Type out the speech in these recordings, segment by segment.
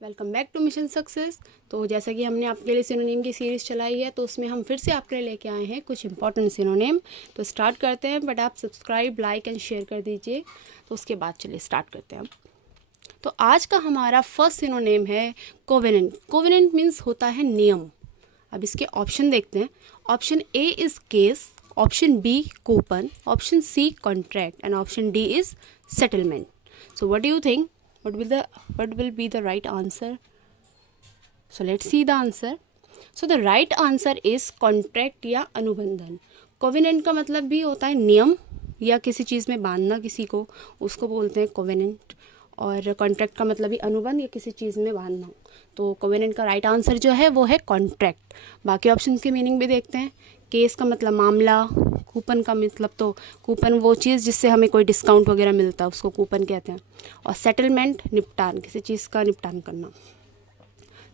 Welcome back to mission success. तो जैसा कि हमने आपके लिए सिनोनिम की सीरीज़ चलाई है, तो उसमें हम फिर से आपके लिए लेके आए हैं कुछ इंपॉर्टेंट सिनोनिम। तो स्टार्ट करते हैं, बट आप सब्सक्राइब, लाइक एंड शेयर कर दीजिए। तो उसके बाद चलिए स्टार्ट करते हैं। तो आज का हमारा फर्स्ट सिनोनिम है कोवेनेंट। कोवेनेंट मीन्स होता है नियम। अब इसके ऑप्शन देखते हैं। Option A is case, option B coupon, option C contract and option D is settlement. So what do you think? What will be the right answer? So let's see the answer. So the right answer is contract या अनुबंधन। Covenant का मतलब भी होता है नियम या किसी चीज़ में बांधना किसी को, उसको बोलते हैं कोवेनेंट। और कॉन्ट्रैक्ट का मतलब भी अनुबंध या किसी चीज़ में बांधना। तो कोवेनेंट का राइट आंसर जो है वो है कॉन्ट्रैक्ट। बाकी ऑप्शन की मीनिंग भी देखते हैं। केस का मतलब मामला, कूपन का मतलब तो कूपन वो चीज़ जिससे हमें कोई डिस्काउंट वगैरह मिलता है उसको कूपन कहते हैं। और सेटलमेंट निपटान, किसी चीज़ का निपटान करना।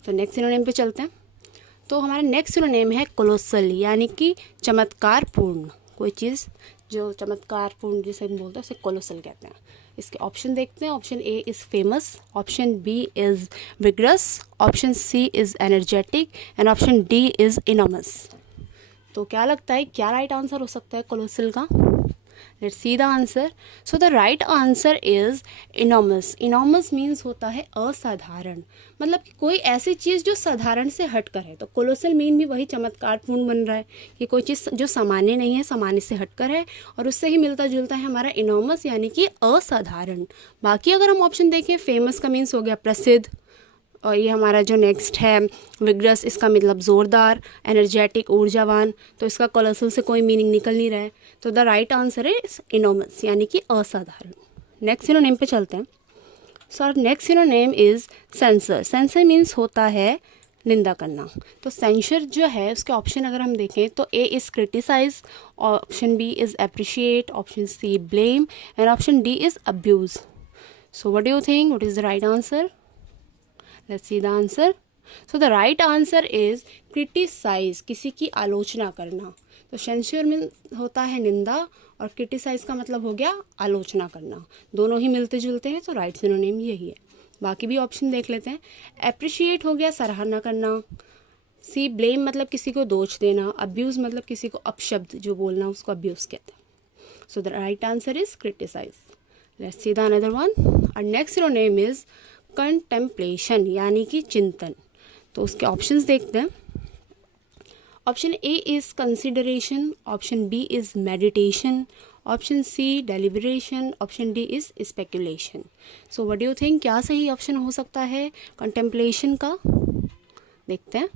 तो नेक्स्ट सिनोनिम पे चलते हैं। तो हमारा नेक्स्ट सिनोनिम है कोलोसल, यानी कि चमत्कारपूर्ण। कोई चीज़ जो चमत्कारपूर्ण जिसे हम बोलते हैं उसे कोलोसल कहते हैं। इसके ऑप्शन देखते हैं। Option A is famous, option B is vigorous, option C is energetic and option D is enormous. तो क्या लगता है क्या राइट आंसर हो सकता है कोलोसल का? Let's see the answer. So the right answer is enormous. Enormous means होता है असाधारण, मतलब कि कोई ऐसी चीज़ जो साधारण से हटकर है। तो कोलोसल मीन भी वही चमत्कारपूर्ण बन रहा है कि कोई चीज़ जो सामान्य नहीं है, सामान्य से हटकर है, और उससे ही मिलता जुलता है हमारा इनॉमस, यानी कि असाधारण। बाकी अगर हम ऑप्शन देखें, फेमस का मीन्स हो गया प्रसिद्ध, और ये हमारा जो नेक्स्ट है विग्रस, इसका मतलब ज़ोरदार, एनर्जेटिक ऊर्जावान। तो इसका कोलोसल से कोई मीनिंग निकल नहीं रहा है। तो the right answer is enormous, यानी कि असाधारण। नेक्स्ट सिनोनिम पे चलते हैं। So next synonym is sensor. Sensor means होता है निंदा करना। तो सेंसर जो है उसके ऑप्शन अगर हम देखें तो A is criticise, option B is appreciate, option C blame and option D is abuse. So what do you think, what is the right answer? Let's see the answer. So the right answer is criticize, किसी की आलोचना करना। तो sensor में होता है निंदा और क्रिटिसाइज का मतलब हो गया आलोचना करना। दोनों ही मिलते जुलते हैं, तो राइट सिनोनिम यही है। बाकी भी ऑप्शन देख लेते हैं। अप्रिशिएट हो गया सराहना करना, सी ब्लेम मतलब किसी को दोष देना, अब्यूज़ मतलब किसी को अपशब्द जो बोलना उसको अब्यूज़ कहते हैं। So the right answer is criticise. Let's see the another one. और नेक्स्ट सिनोनिम इज कंटेम्पलेशन, यानी कि चिंतन। तो उसके ऑप्शंस देखते हैं। Option A is consideration, option B is meditation, option C deliberation, option D is speculation. So what do you think, क्या सही ऑप्शन हो सकता है कंटेम्पलेशन का? देखते हैं।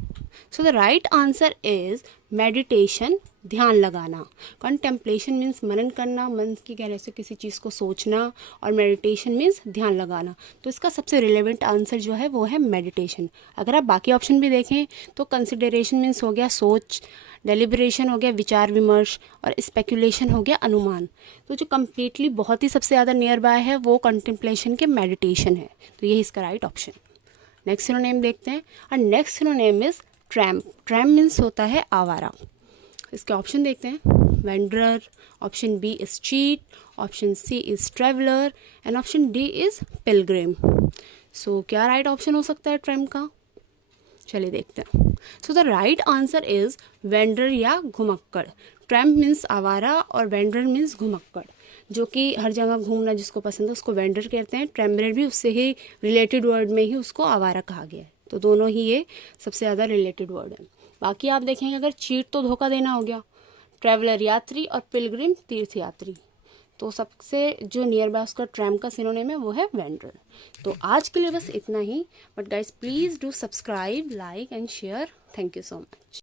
So the right answer is meditation, ध्यान लगाना। कंटेम्पलेशन मीन्स मनन करना, मन की गहराई से किसी चीज़ को सोचना, और मेडिटेशन मीन्स ध्यान लगाना। तो इसका सबसे रिलेवेंट आंसर जो है वो है मेडिटेशन। अगर आप बाकी ऑप्शन भी देखें तो कंसिडरेशन मीन्स हो गया सोच, डेलिब्रेशन हो गया विचार विमर्श, और स्पेकुलेशन हो गया अनुमान। तो जो कम्प्लीटली बहुत ही सबसे ज़्यादा नियर बाय है वो कंटेम्पलेशन के मेडिटेशन है। तो यही इसका राइट ऑप्शन। नेक्स्ट सिनोनिम देखते हैं। और next synonym is tramp. Tramp means होता है आवारा। इसके ऑप्शन देखते हैं। Wanderer, option B is cheat, option C is traveller and option D is pilgrim. So क्या राइट ऑप्शन हो सकता है ट्रैम्प का? चलिए देखते हैं। So the right answer is vendor या घुमक्कड़। ट्रैम्प मीन्स आवारा और वेंडर मीन्स घुमक्कड़, जो कि हर जगह घूमना जिसको पसंद है उसको वेंडर कहते हैं। ट्रैम्बलर भी उससे ही रिलेटेड वर्ड में ही उसको आवारा कहा गया है। तो दोनों ही ये सबसे ज़्यादा रिलेटेड वर्ड है। बाकी आप देखेंगे अगर चीट तो धोखा देना हो गया, ट्रैवलर यात्री, और पिलग्रिम तीर्थ यात्री। तो सबसे जो नियर बाय उसका ट्रैम्प का सिनोनिम है वो है वेंडर। तो आज के लिए बस इतना ही। But guys please do subscribe, like and share. Thank you so much.